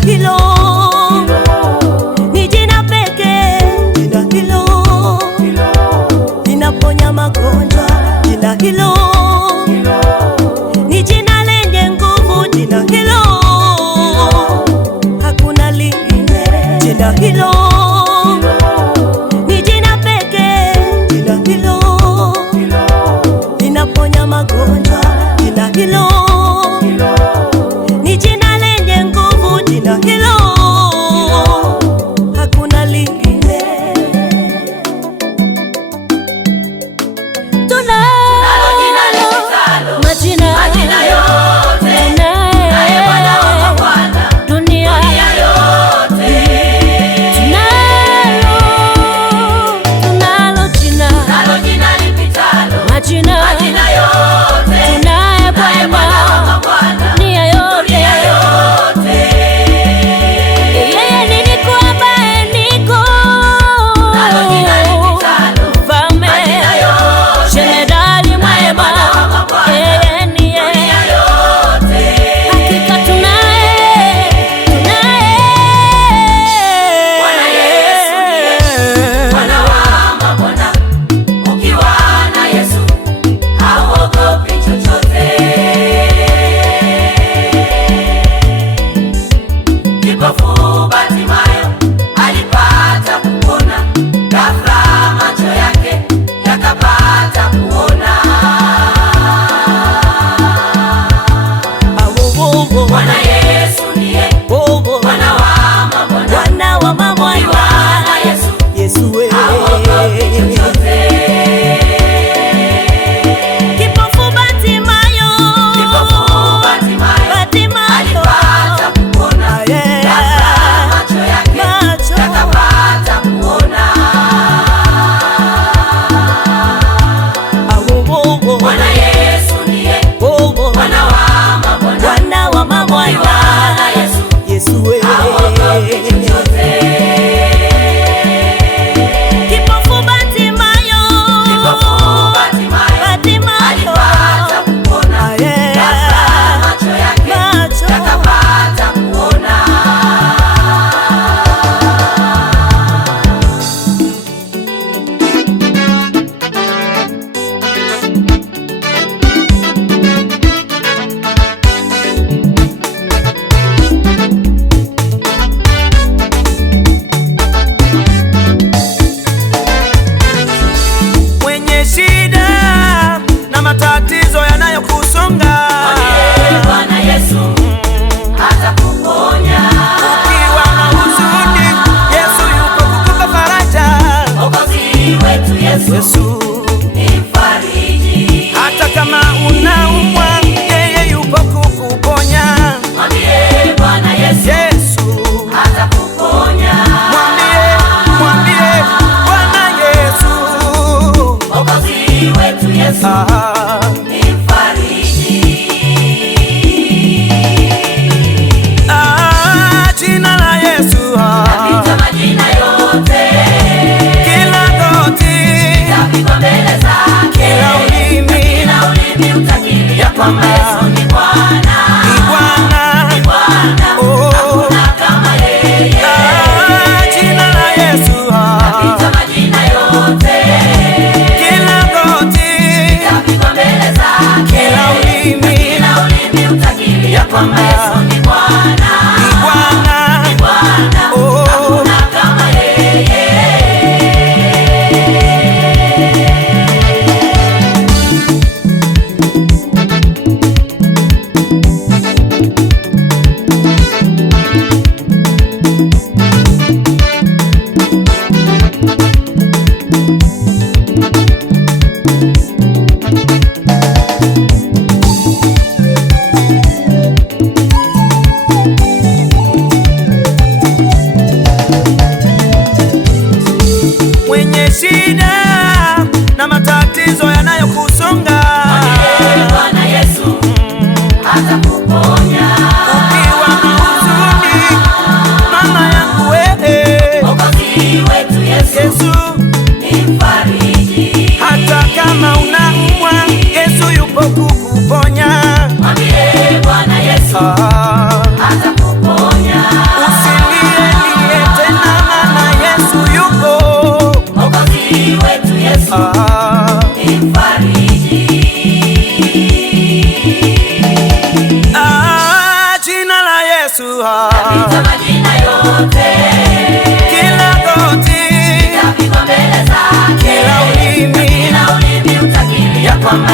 Jina hilo ni jina pekee, jina hilo linaponya magonjwa, jina hilo ni jina lenye nguvu, jina hilo hakuna lingine. Jina hilo ni jina pekee, jina hilo linaponya magonjwa, jina hilo ni jina lenye nguvu, jina hilo hakuna lingine. Tunalo jina lipitalo majina yote, naye Bwana wa mabwana dunia yote. Tunalo jina lipitalo majina yote, naye Bwana wa mabwana dunia yote. Yeye ni niko ambaye niko, nalo jina lipitalo mfalme jemedari mwema, yeye ni dunia yote. Hakika tunaye Bwana Yesu ndiye Bwana wa mabwana. Ukiwa na Yesu hauogopi chochote. Kipofu Bartimayo alipata kuona, ghafla macho yake yakapata kuona. Bwana Yesu ndiye Bwana wa mabwana, ukiwa na Yesu hauogopi chochote. Kipofu Bartimayo alipata kuona, ghafla macho yake yakapata kuona. Bwana Yesu ndiye Bwana wa mabwana, ukiwa na Yesu hauogopi chochote. Kipofu Bartimayo alipata kuona, ghafla macho yake yakapata kuona. Mwenye shida na matatizo yanayokusonga, Bwana Yesu atakuponya. ukiwa na huzuni, Yesu yupo kukupa faraja. Mwokozi wetu Yesu ni mfariji. Hata kama unaumwa, yeye yupo kukuponya. Mwambie Bwana Yesu atakuponya. Mwambie Bwana Yesu, Mwokozi wetu Yesu ni mfariji. jina la Yesu Napita majina yote, kila goti, tapigwa mbele zake, kila ulimi utakiri ya kwamba Yesu ni Bwana. ni Bwana. Hakuna kama yeye. Jina la Yesu Napita majina yote, kila goti, tapigwa mbele zake, kila ulimi utakiri ya kwamba Yesu ni Bwana. ni Bwana. Hakuna kama yeye. Mwenye shida na matatizo yanayokusonga, Bwana Yesu atakuponya. ukiwa na huzuni, mama yangu wewe, Mwokozi wetu Yesu ni mfariji. hata kama unaumwa, Yesu yupo kukuponya. Mwambie Bwana Yesu atakuponya. Yesu, Napita majina yote, kila goti, napigwa mbele zake, kila ulimi utakiri ya kwamba